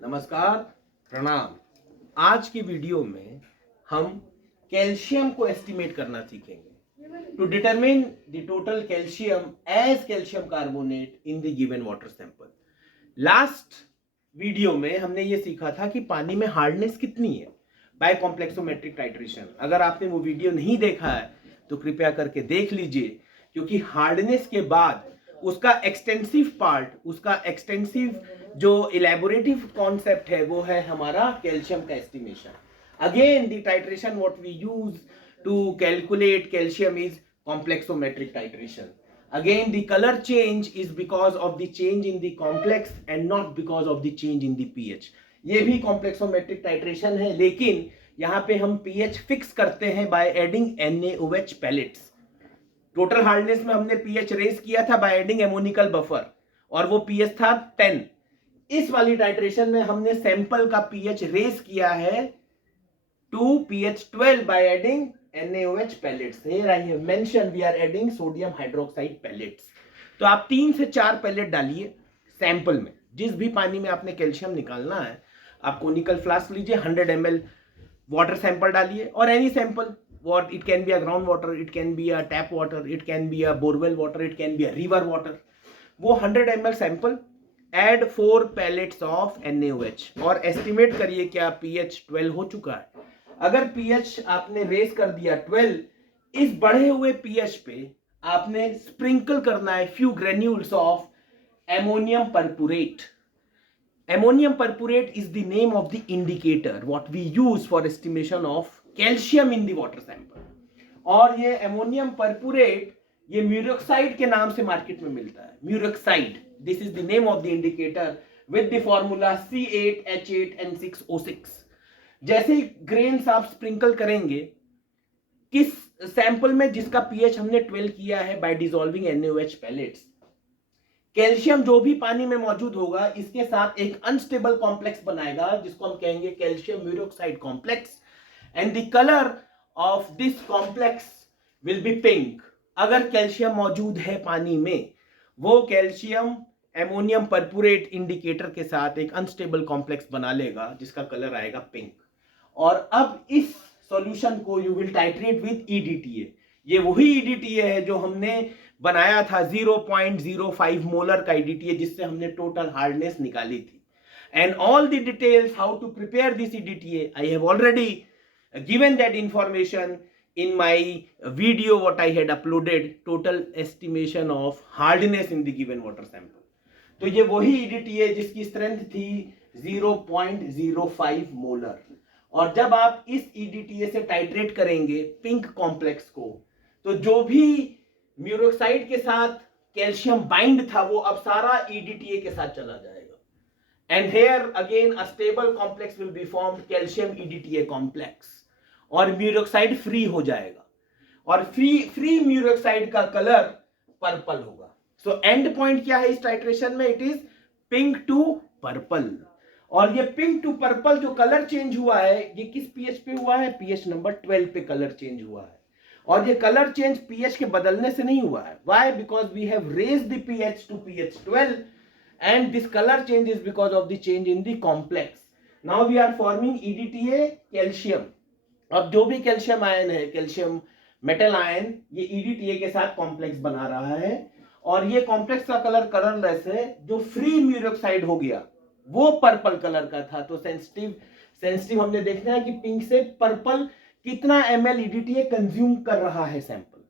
नमस्कार, प्रणाम। आज की वीडियो में हम कैल्शियम को एस्टिमेट करना सीखेंगे to determine the total calcium as calcium carbonate in the given water sample. Last video में हमने ये सीखा था कि पानी में हार्डनेस कितनी है बाय कॉम्प्लेक्सोमेट्रिक टाइट्रेशन। अगर आपने वो वीडियो नहीं देखा है तो कृपया करके देख लीजिए, क्योंकि हार्डनेस के बाद उसका एक्सटेंसिव जो इलेबोरेटिव कॉन्सेप्ट है वो है हमारा कैल्शियम का estimation. Again the titration what we use to calculate calcium is complexometric titration. Again, the color change is because of the change in the complex and not because of the change in the pH. ये भी complexometric titration है, लेकिन यहाँ पे हम pH fix करते हैं by adding NaOH pellets. Total hardness में हमने pH रेस किया था by adding ammonical buffer और वो pH था 10। इस वाली टाइट्रेशन में हमने सैंपल का pH रेस किया है to pH 12 by adding NaOH pellets. Here I have mentioned we are adding sodium hydroxide pellets. तो आप 3 से 4 पैलेट डालिए सैंपल में। जिस भी पानी में आपने कैल्शियम निकालना है, आप कोनिकल फ्लास्क लीजिए, 100 ml वाटर सैंपल डालिए और any sample, what it can be a ground water, it can be a tap water, it can be a borewell water, it can be a river water. वो 100 ml sample, add 4 pellets of NaOH और estimate करिए क्या pH 12 हो चुका है। अगर pH आपने race कर दिया 12, इस बढ़े हुए pH पे आपने स्प्रिंकल करना है few granules of ammonium perpurate. Ammonium perpurate is the name of the indicator what we use for estimation of calcium in the water sample. और ये ammonium perpurate ये म्यूरोक्साइड के नाम से मार्केट में मिलता है। Murexide, this is the name of the indicator with the formula C8H8N6O6। जैसे ही ग्रेन्स आप स्प्रिंकल करेंगे किस सैंपल में जिसका पीएच हमने 12 किया है by dissolving NaOH pellets, calcium जो भी पानी में मौजूद होगा इसके साथ एक अनस्टेबल कॉम्प्लेक्स बनाएगा जिसको हम कहेंगे calcium murexide complex, and the colour of this complex will be pink. अगर कैल्शियम मौजूद है पानी में, वो कैल्शियम एमोनियम परपुरेट इंडिकेटर के साथ एक अनस्टेबल कॉम्प्लेक्स बना लेगा जिसका कलर आएगा पिंक। और अब इस सॉल्यूशन को you will titrate with EDTA। ये वही EDTA है जो हमने बनाया था 0.05 मोलर का EDTA जिससे हमने टोटल हार्डनेस निकाली थी। And all the details how to prepare this EDTA I have already given that information in my video what I had uploaded, total estimation of hardness in the given water sample. तो ये वही EDTA जिसकी strength थी 0.05 molar. और जब आप इस EDTA से टाइट्रेट करेंगे पिंक कॉम्प्लेक्स को, तो जो भी म्यूरोक्साइड के साथ कैल्शियम बाइंड था वो अब सारा EDTA के साथ चला जाएगा। And here again a stable complex will be formed, calcium EDTA complex, और म्यूरोक्साइड फ्री हो जाएगा और फ्री म्यूरोक्साइड का कलर पर्पल होगा। सो एंड पॉइंट क्या है इस टाइट्रेशन में? It is pink to purple. और ये पिंक टू पर्पल जो कलर चेंज हुआ है ये किस पीएच पे हुआ है? पीएच नंबर 12 पे कलर चेंज हुआ है। और ये कलर चेंज पीएच के बदलने से नहीं हुआ है। Why? Because we have raised the pH to pH 12 and this colour change is because of the change in the complex. Now we are forming EDTA calcium. अब जो भी कैल्शियम आयन है, कैल्शियम मेटल आयन, ये EDTA के साथ complex बना रहा है और ये कॉम्प्लेक्स का कलर कलरलेस है। जो फ्री म्यूरोक्साइड हो गया वो पर्पल कलर का था। तो सेंसिटिव हमने देखना है कि पिंक से पर्पल कितना ml EDTA कंज्यूम कर रहा है सैंपल।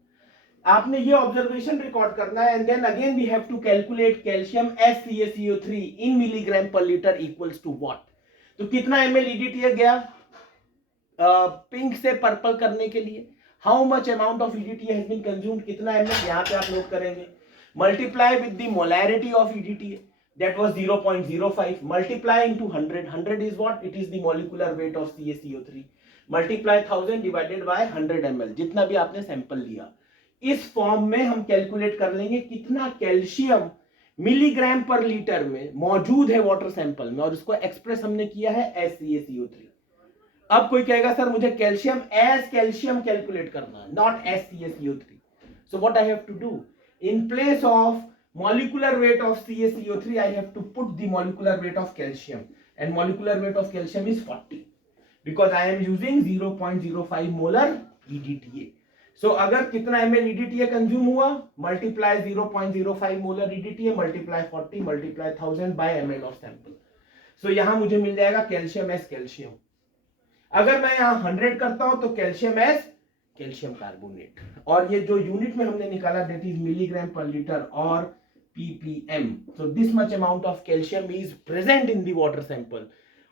आपने ये ऑब्जर्वेशन रिकॉर्ड करना है and then again we have to calculate calcium SCaCO3 in milligram per litre equals to what. तो कितना ml EDTA गया पिंक से पर्पल करने के लिए? How much amount of EDTA has been consumed, कितना ml यहाँ पे आप नोट करेंगे। Multiply with the molarity of EDTA that was 0.05, multiply into 100, 100 is what? It is the molecular weight of CaCO3, multiply 1000 divided by 100 ml, जितना भी आपने sample लिया। इस फॉर्म में हम कैलकुलेट कर लेंगे कितना कैल्शियम मिलीग्राम पर लीटर में मौजूद है वाटर सैंपल में, और उसको एक्सप्रेस हमने किया है SCaCO3। अब कोई कहेगा सर मुझे कैल्शियम एज कैल्शियम कैलकुलेट करना है, not SCaCO3। So what I have to do, in place of molecular weight of CaCO3, I have to put the molecular weight of calcium, and molecular weight of calcium is 40 because I am using 0.05 molar EDTA. So अगर कितना ml EDTA consume हुआ, multiply 0.05 molar EDTA, multiply 40, multiply 1000 by ml of sample. So यहाँ मुझे मिल जाएगा calcium S calcium. अगर मैं यहाँ 100 करता हूं तो कैल्शियम एस कैल्शियम कार्बोनेट, और ये जो यूनिट में हमने निकाला that is milligram per litre और ppm. So this much amount of calcium is present in the water sample.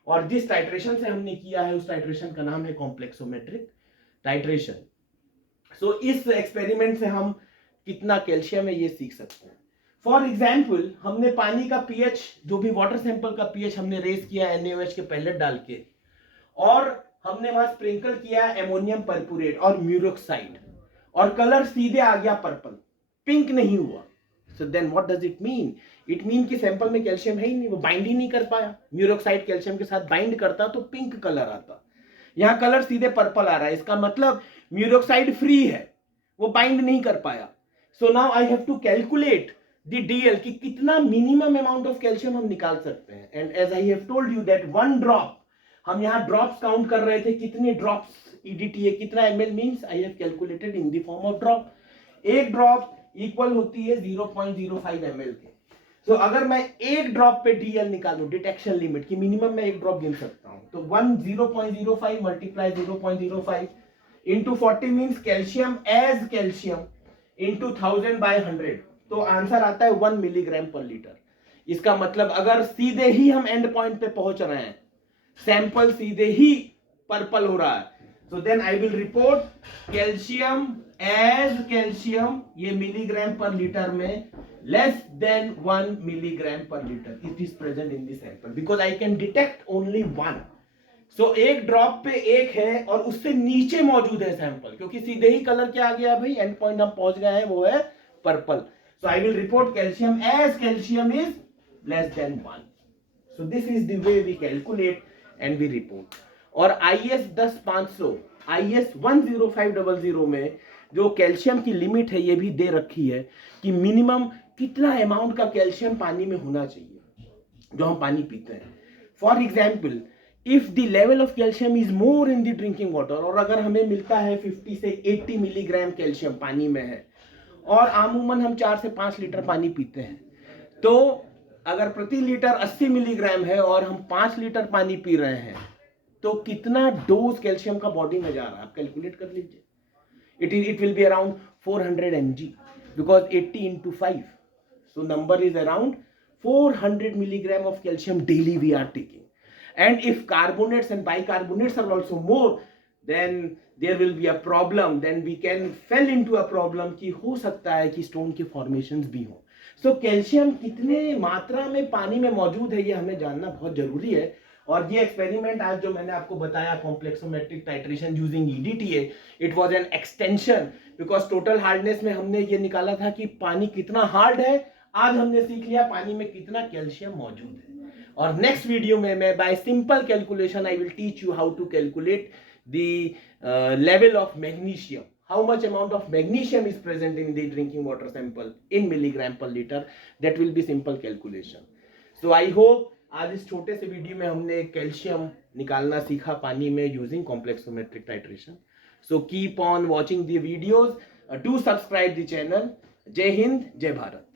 और जिस टाइट्रेशन से हमने किया है उस टाइट्रेशन का नाम है कॉम्प्लेक्सोमेट्रिक टाइट्रेशन. सो इस एक्सपेरिमेंट से हम कितना कैल्शियम है ये सीख सकते हैं. फॉर एग्जाम्पल हमने पानी का पीएच, जो भी वाटर सैंपल का पीएच हमने रेज किया NaOH के पैलेट डाल के, और हमने वहां स्प्रिंकल किया एमोनियम परपुरेट और म्यूरोक्साइड, और कलर सीधे आ गया पर्पल, पिंक नहीं हुआ. So then what does it mean? It mean कि सैंपल में कैल्शियम है ही नहीं, वो बाइंड ही नहीं कर पाया. म्यूरोक्साइड कैल्शियम के साथ बाइंड करता तो पिंक कलर आता. यहाँ कलर सीधे पर्पल आ रहा है, इसका मतलब म्यूरोक्साइड फ्री है, वो बाइंड नहीं कर पाया. So now I have to calculate the DL कि कितना मिनिमम अमाउंट ऑफ कैल्शियम हम निकाल सकते हैं. And as I have told you that 1 drop, हम यहाँ ड्रॉप्स काउंट कर रहे थे, कितने ड्रॉप्स EDTA, कितना ml means I have calculated in the form of drop. एक ड्रॉप इक्वल होती है 0.05 ml के. सो अगर मैं एक ड्रॉप पे DL निकालूं, डिटेक्शन लिमिट की मिनिमम मैं एक ड्रॉप गिन सकता हूं, तो 0.05 multiply 0.05 into 40 means calcium as calcium into 1000 by 100, तो आंसर आता है 1 मिलीग्राम पर लीटर. इसका मतलब अगर सीधे ही हम एंड पॉइंट पे पहुंच रहे हैं, सैंपल सीधे ही पर्पल हो रहा है, so then I will report calcium as calcium, ये मिलीग्राम पर लीटर में less than 1 milligram per liter it is present in the sample because I can detect only one. So एक drop पे एक है और उससे नीचे मौजूद है सैंपल, क्योंकि सीधे ही कलर क्या आ गया भाई, एंड पॉइंट हम पहुंच गए हैं, वो है purple. So I will report calcium as calcium is less than 1. So this is the way we calculate and we report. और IS 10500 IS 10500 में जो कैल्शियम की लिमिट है ये भी दे रखी है कि मिनिमम कितना अमाउंट का कैल्शियम पानी में होना चाहिए जो हम पानी पीते हैं. For example if the level of calcium is more in the drinking water, और अगर हमें मिलता है 50 से 80 मिलीग्राम कैल्शियम पानी में है, और आमूमन हम 4 से 5 लीटर पानी पीते हैं, तो अगर प्रति लीटर 80 मिलीग्राम है और हम 5 लीटर पानी पी रहे हैं, तो कितना डोज कैल्शियम का बॉडी में जा रहा है आप कैलकुलेट कर लीजिए. it will be around 400 mg because 80 into 5, so number is around 400 milligram of calcium daily we are taking. And if carbonates and bicarbonates are also more, then there will be a problem, then we can fall into a problem कि हो सकता है कि stone के formations भी हो. So calcium कितने मात्रा में पानी में मौजूद है ये हमें जानना बहुत जरूरी है. और ये एक्सपेरिमेंट आज जो मैंने आपको बताया complexometric titration using EDTA, it was an extension because total hardness में हमने ये निकाला था कि पानी कितना हार्ड है, आज हमने सीख लिया पानी में कितना कैल्शियम मौजूद है. और नेक्स्ट वीडियो में मैं by simple calculation I will teach you how to calculate the level of magnesium, how much amount of magnesium is present in the drinking water sample in milligram per liter. That will be simple calculation. So I hope आज इस छोटे से video में हमने calcium निकालना सीखा पानी में using complexometric titration. So keep on watching the videos, do subscribe the channel. जय हिंद, जय भारत.